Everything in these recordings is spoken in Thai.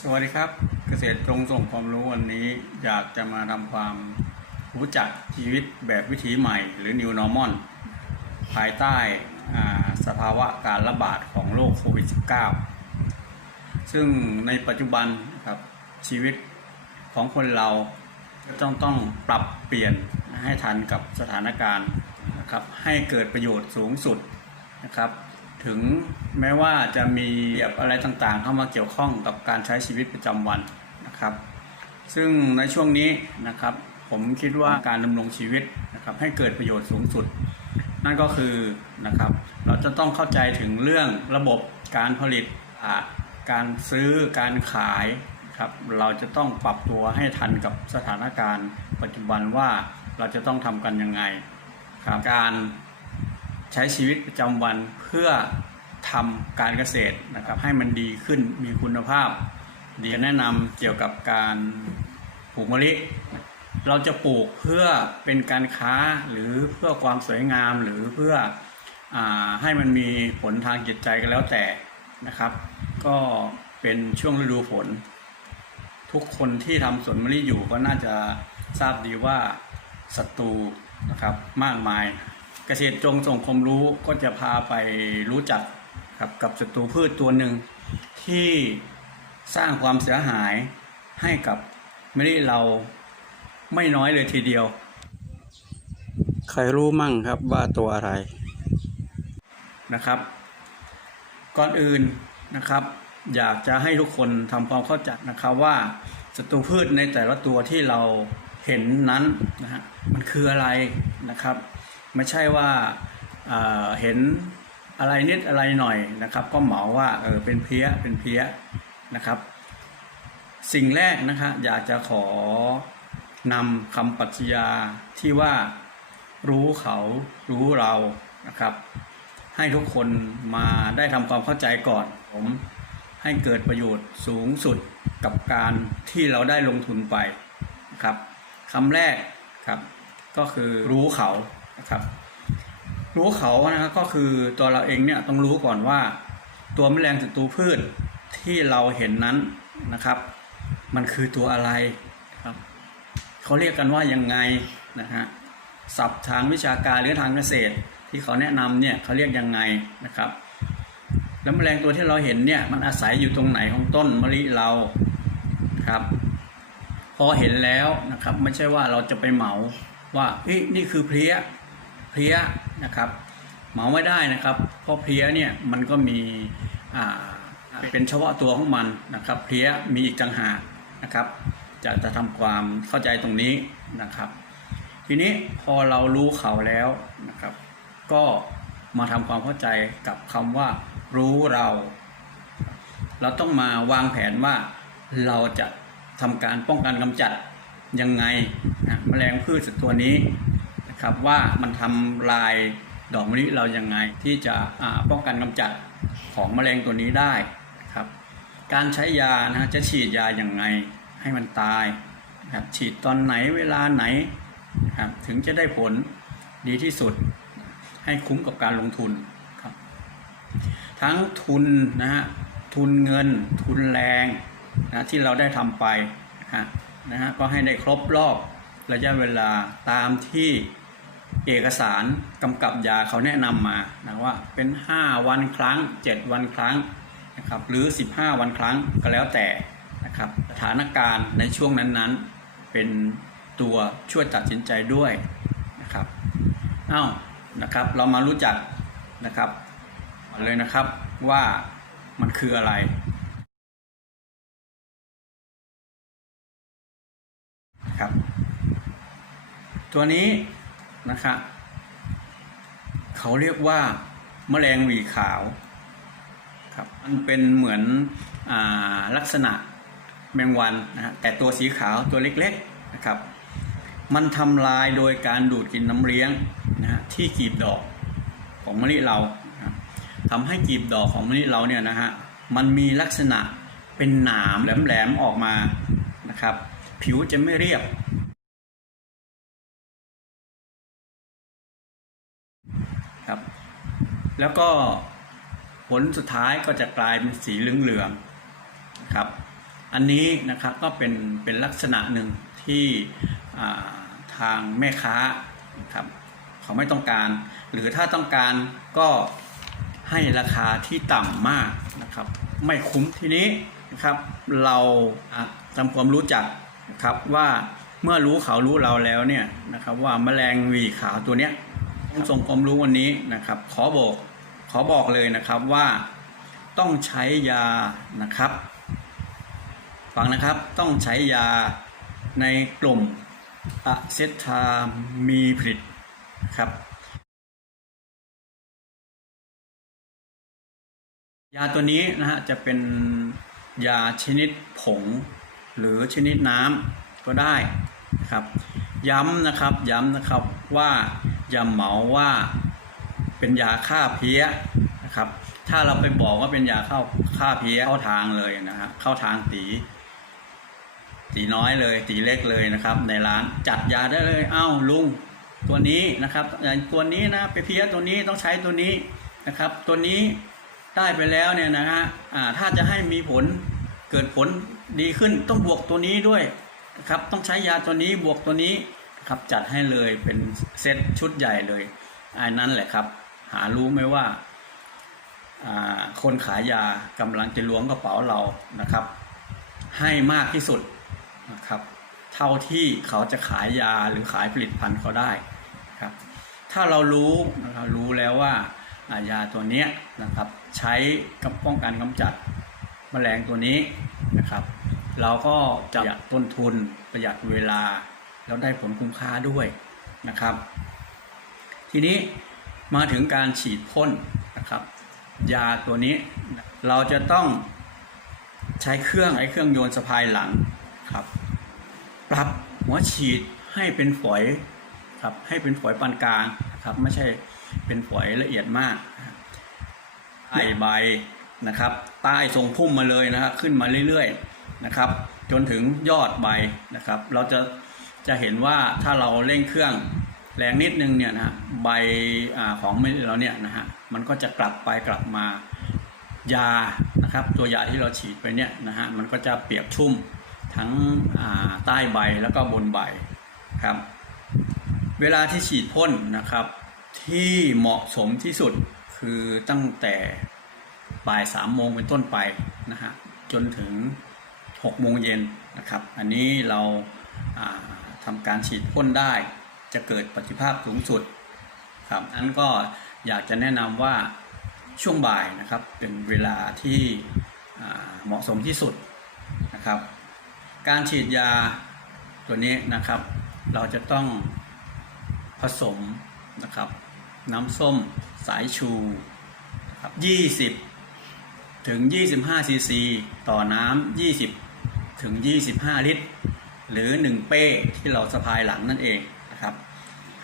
สวัสดีครับ เกษตรตรงส่งความรู้วันนี้อยากจะมาทำความรู้จักชีวิตแบบวิถีใหม่ หรือ New Normal ภายใต้สภาวะการระบาดของโรคโควิด -19 ซึ่งในปัจจุบันครับชีวิตของคนเราก็ต้องต้องปรับเปลี่ยนให้ทันกับสถานการณ์นะครับให้เกิดประโยชน์สูงสุดนะครับ ถึงแม้ว่าจะมีแบบอะไรต่างๆ เข้ามาเกี่ยวข้องกับการใช้ชีวิตประจำวันนะครับ ซึ่งในช่วงนี้นะครับ ผมคิดว่าการดำรงชีวิตนะครับให้เกิดประโยชน์สูงสุด นั่นก็คือนะครับ เราจะต้องเข้าใจถึงเรื่องระบบการผลิตการซื้อการขายครับเราจะต้องปรับตัวให้ทันกับสถานการณ์ ปัจจุบันว่าเราจะต้องทำกันยังไงครับการ ใช้ชีวิตประจำวันเพื่อทำการเกษตรนะครับให้มันดีขึ้นมีคุณภาพดีแนะนำเกี่ยวกับการปลูกมะลิเราจะปลูกเพื่อเป็นการค้าหรือเพื่อความสวยงามหรือเพื่ออให้มันมีผลทางจิตใจก็แล้วแต่นะครับ ก็เป็นช่วงฤดูฝน ทุกคนที่ทำสวนมะลิอยู่ก็น่าจะทราบดีว่าศัตรูนะครับมากมาย เกษตรจงส่งความรู้ก็จะพาไปรู้จักครับกับศัตรูพืชตัวหนึ่งที่สร้างความเสียหายให้กับมะลิเราไม่น้อยเลยทีเดียว ใครรู้มั่งครับว่าตัวอะไรนะครับ ก่อนอื่นนะครับ อยากจะให้ทุกคนทำความเข้าใจนะครับว่าศัตรูพืชในแต่ละตัวที่เราเห็นนั้นนะฮะมันคืออะไรนะครับ ไม่ใช่ว่าเห็นอะไรนิดอะไรหน่อยนะครับ ก็เหมาว่าเออเป็นเพี้ยเป็นเพี้ยนะครับ สิ่งแรกนะครับอยากจะขอนำคำปรัชญาที่ว่ารู้เขารู้เรานะครับ ให้ทุกคนมาได้ทำความเข้าใจก่อน ผมให้เกิดประโยชน์สูงสุดกับการที่เราได้ลงทุนไปนะครับคำแรกครับก็คือรู้เขา นะครับ รู้เขานะครับก็คือตัวเราเองเนี่ยต้องรู้ก่อนว่า ตัวแมลงศัตรูพืชที่เราเห็นนั้นนะครับ มันคือตัวอะไรครับ เขาเรียกกันว่ายังไงนะฮะศัพท์ทางวิชาการหรือทางเกษตร ที่เขาแนะนำเนี่ยเขาเรียกยังไงนะครับ แล้วแมลงตัวที่เราเห็นเนี่ยมันอาศัยอยู่ตรงไหนของต้นมะลิเราครับ พอเห็นแล้วนะครับ ไม่ใช่ว่าเราจะไปเหมาว่าเฮ้ยนี่คือเพลี้ย เพลี้ยนะครับเหมาไม่ได้นะครับ เพราะเพลี้ยเนี่ยมันก็มีเป็นเฉพาะตัวของมันนะครับเพลี้ยมีอีกต่างหากนะครับ จะจะทำความเข้าใจตรงนี้นะครับ ทีนี้พอเรารู้เขาแล้วนะครับ ก็มาทำความเข้าใจกับคำว่ารู้เรา เราต้องมาวางแผนว่าเราจะทำการป้องกันกำจัดยังไงนะแมลงพืชสักตัวนี้ ครับว่ามันทำลายดอกมะลิเรายังไงที่จะป้องกันกำจัดของแมลงตัวนี้ได้ครับ การใช้ยานะจะฉีดยาอย่างไงให้มันตายครับฉีดตอนไหนเวลาไหนครับถึงจะได้ผลดีที่สุดให้คุ้มกับการลงทุนครับ ทั้งทุนนะฮะทุนเงินทุนแรงนะที่เราได้ทำไปนะฮะก็ให้ได้ครบรอบระยะเวลาตามที่ เอกสารกำกับยาเขาแนะนำมานะว่าเป็น 5 วันครั้ง 7 วันครั้งนะครับหรือ 15 วันครั้งก็แล้วแต่นะครับสถานการณ์ในช่วงนั้นๆ เป็นตัวช่วยตัดสินใจด้วยนะครับเอ้านะครับเรามารู้จักนะครับเลยนะครับว่ามันคืออะไรครับตัวนี้ นะครับเขาเรียกว่าแมลงหวีขาวครับมันเป็นเหมือนอลักษณะแมงวันนะฮะแต่ตัวสีขาวตัวเล็กๆนะครับมันทำลายโดยการดูดกินน้ำเลี้ยงนะฮะที่กีบดอกของมะลิเรานะทำให้กีบดอกของมะลิเราเนี่ยนะฮะมันมีลักษณะเป็นหนามแหลมๆออกมานะครับ ผิวจะไม่เรียบ ครับ แล้วก็ผลสุดท้ายก็จะกลายเป็นสีเหลืองๆครับ อันนี้นะครับก็เป็นเป็นลักษณะหนึ่งที่ทางแม่ค้านะครับเขาไม่ต้องการ หรือถ้าต้องการก็ให้ราคาที่ต่ำมากนะครับ ไม่คุ้มทีนี้นะครับเราทำความรู้จักนะครับว่าเมื่อรู้เขารู้เราแล้วเนี่ยนะครับว่าแมลงวีขาวตัวเนี้ย ต้องส่งความรู้วันนี้นะครับ ขอบอกขอบอกเลยนะครับว่าต้องใช้ยานะครับ ฟังนะครับต้องใช้ยาในกลุ่มอะเซทามีผลิตครับ ยาตัวนี้นะฮะจะเป็นยาชนิดผงหรือชนิดน้ำก็ได้นะครับ ย้ำนะครับย้ำนะครับว่า อย่าเหมาว่าเป็นยาฆ่าเพี้ยนะครับ ถ้าเราไปบอกว่าเป็นยาเข้าฆ่าเพี้ยเข้าทางเลยนะฮะเข้าทางตีตีน้อยเลยตีเล็กเลยนะครับ ในร้านจัดยาได้เลยเอ้าลุงตัวนี้นะครับตัวนี้นะไปเพี้ยตัวนี้ต้องใช้ตัวนี้นะครับ ตัวนี้ได้ไปแล้วเนี่ยนะฮะถ้าจะให้มีผลเกิดผลดีขึ้นต้องบวกตัวนี้ด้วยนะครับ ต้องใช้ยาตัวนี้บวกตัวนี้ ครับจัดให้เลยเป็นเซตชุดใหญ่เลยอันนั้นแหละครับ หารู้ไหมว่าคนขายยากำลังจะล้วงกระเป๋าเรานะครับ ให้มากที่สุดนะครับ เท่าที่เขาจะขายยาหรือขายผลิตภัณฑ์เขาได้ครับ ถ้าเรารู้นะครับรู้แล้วว่ายาตัวนี้นะครับ ใช้กับป้องกันกำจัดแมลงตัวนี้นะครับ เราก็จะประหยัดต้นทุนประหยัดเวลา แล้วได้ผลคุ้มค่าด้วยนะครับ ทีนี้มาถึงการฉีดพ่นนะครับ ยาตัวนี้เราจะต้องใช้เครื่องไอ้เครื่องโยนสะพายหลังครับ ปรับหัวฉีดให้เป็นฝอยครับให้เป็นฝอยปานกลางครับไม่ใช่เป็นฝอยละเอียดมากไอใบนะครับ ใต้ทรงพุ่มมาเลยนะครับขึ้นมาเรื่อยๆนะครับ จนถึงยอดใบนะครับ เราจะ จะเห็นว่าถ้าเราเร่งเครื่องแรงนิดนึงเนี่ยนะฮะใบอของเราเนี่ยนะฮะมันก็จะกลับไปกลับมายานะครับ ตัวยาที่เราฉีดไปเนี่ยนะฮะมันก็จะเปียกชุ่มทั้งใต้ใบแล้วก็บนใบครับ เวลาที่ฉีดพ่นนะครับ ที่เหมาะสมที่สุดคือตั้งแต่บ่ายสามโมงเป็นต้นไปนะฮะจนถึงหกโมงเย็นนะครับ อันนี้เราา ทำการฉีดพ่นได้จะเกิดประสิทธิภาพสูงสุดครับอันก็อยากจะแนะนำว่าช่วงบ่ายนะครับเป็นเวลาที่เหมาะสมที่สุดนะครับ การฉีดยาตัวนี้นะครับ เราจะต้องผสมนะครับ น้ำส้มสายชูครับ20 ถึง 25 ซีซี ต่อน้ำ20 ถึง 25 ลิตร หรือ 1 เป้ที่เราสะพายหลังนั่นเองนะครับ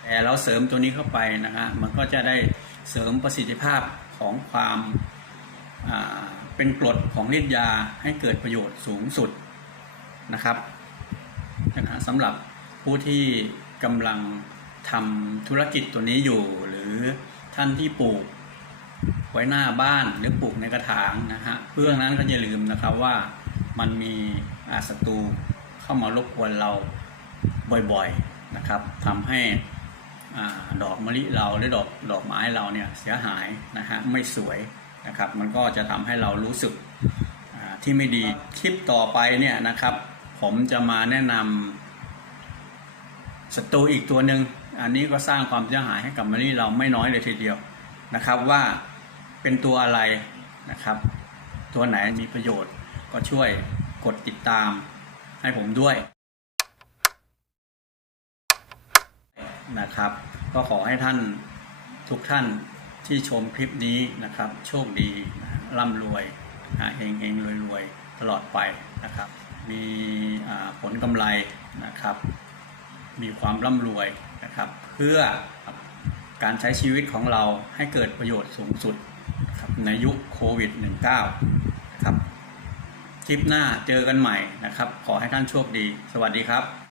แต่เราเสริมตัวนี้เข้าไปนะฮะมันก็จะได้เสริมประสิทธิภาพของความเป็นกรดของฤทธิ์ยาให้เกิดประโยชน์สูงสุดนะครับนะสำหรับผู้ที่กำลังทำธุรกิจตัวนี้อยู่ หรือท่านที่ปลูกไว้หน้าบ้านหรือปลูกในกระถางนะฮะเพื่อนั้นก็อย่าลืมนะครับว่ามันมีศัตรู เข้ามารบกวนเราบ่อยๆนะครับทำให้อดอกมะลิเราหรือดอกดอกไม้เราเนี่ยเสียหายนะฮะไม่สวยนะครับ มันก็จะทำให้เรารู้สึกที่ไม่ดีคลิปต่อไปเนี่ยนะครับ ผมจะมาแนะนำศัตรูอีกตัวหนึ่งอันนี้ก็สร้างความเสียหายให้กับมะลิเราไม่น้อยเลยทีเดียวนะครับว่าเป็นตัวอะไรนะครับ ตัวไหนมีประโยชน์ก็ช่วยกดติดตาม ให้ผมด้วยนะครับ ก็ขอให้ท่านทุกท่านที่ชมคลิปนี้นะครับ โชคดีร่ำรวยนะเฮงเฮงรวยรวยๆตลอดไปนะครับ มีผลกำไรนะครับ มีความร่ำรวยนะครับ เพื่อการใช้ชีวิตของเราให้เกิดประโยชน์สูงสุดในยุคโควิด -19 ครับ คลิปหน้าเจอกันใหม่นะครับ ขอให้ท่านโชคดี สวัสดีครับ